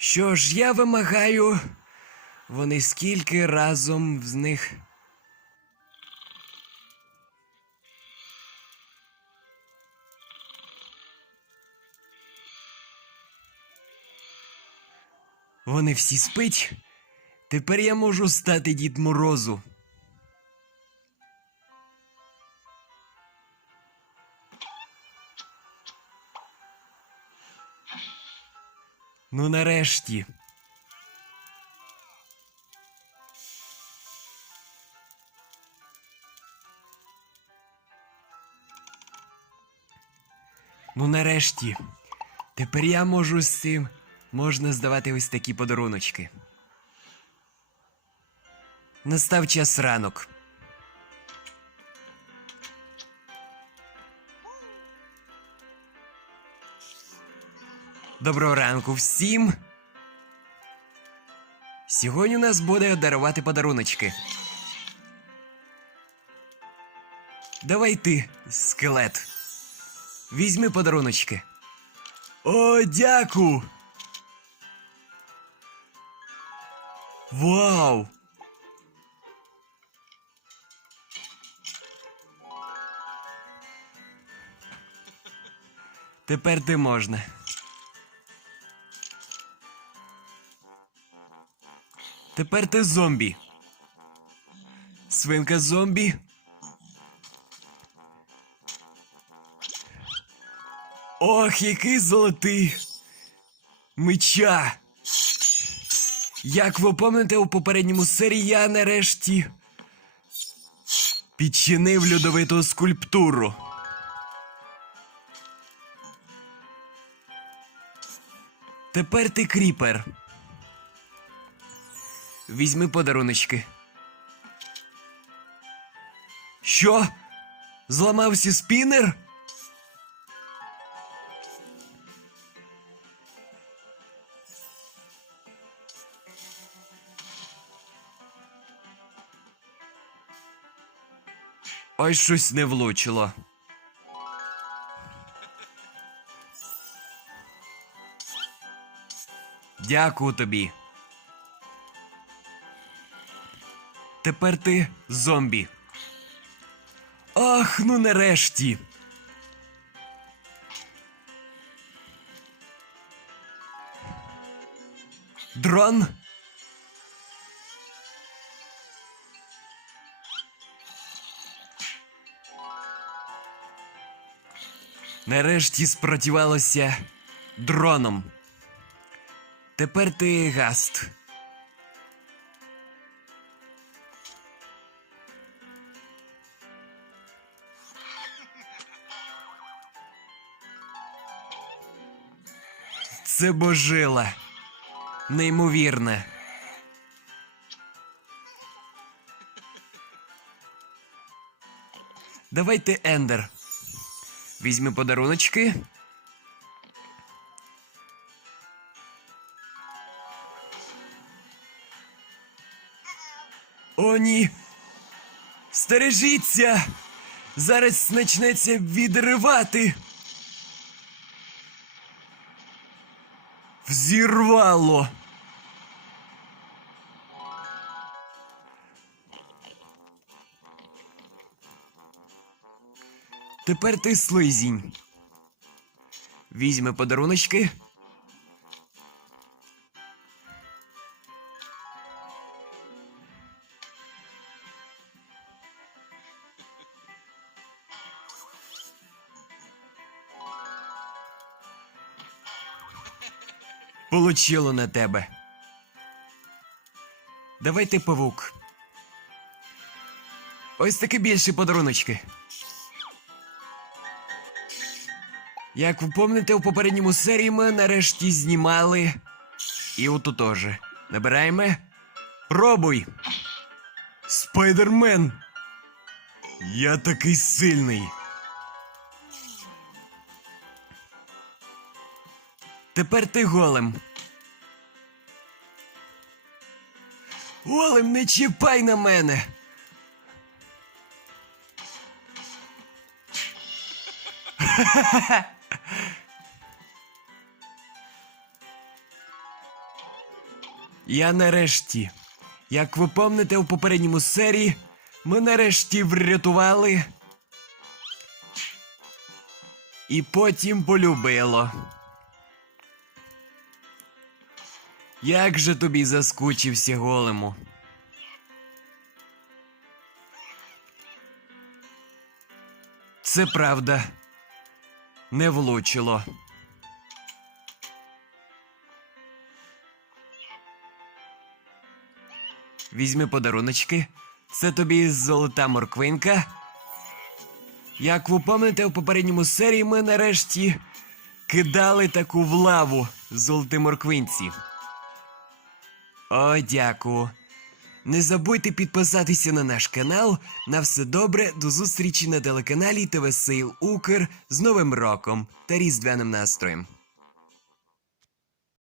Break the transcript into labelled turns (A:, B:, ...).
A: Що ж, я вимагаю. Вони скільки разом з них. Вони всі спить. Тепер я можу стати Дід Морозу. Ну нарешті. Ну нарешті. Тепер я можу з цим. Можна здавати ось такі подаруночки. Настав час ранок. Доброго ранку всім. Сьогодні у нас буде дарувати подаруночки. Давай ти, скелет. Візьми подаруночки. О, дяку. Вау! Тепер ти можна. Тепер ти зомбі. Свинка зомбі. Ох, який золотий меча. Як ви пам'ятаєте у попередньому серії я нарешті підчинив льодовиту скульптуру. Тепер ти кріпер. Візьми подаруночки. Що? Зламався спінер? Ой, щось не влучило. Дякую тобі. Тепер ти зомбі. Ах, ну нарешті. Дрон. Нарешті спротивалося дроном. Тепер ти гаст. Це божила. Неймовірне. Давайте Ендер. Візьми подаруночки. О, ні. Стережіться! Зараз почнеться відривати. Взірвало. Тепер ти слизінь. Візьми подаруночки. Получило на тебе. Давай ти павук. Ось такі більші подаруночки. Як ви пам'ятаєте, у попередньому серії ми нарешті знімали. І отут теж. Набираємо. Пробуй. Спайдермен. Я такий сильний. Тепер ти голем. Голем, не чіпай на мене. Я нарешті. Як ви пам'ятаєте у попередньому серії, ми нарешті врятували. І потім полюбило. Як же тобі заскучився голему? Це правда. Не влучило. Візьми подаруночки. Це тобі золота морквинка. Як ви пам'ятаєте, у попередньому серії ми нарешті кидали таку в лаву золоті морквинці. О, дякую. Не забудьте підписатися на наш канал. На все добре, до зустрічі на телеканалі ТВ Сейл Укр з Новим роком та різдвяним настроєм.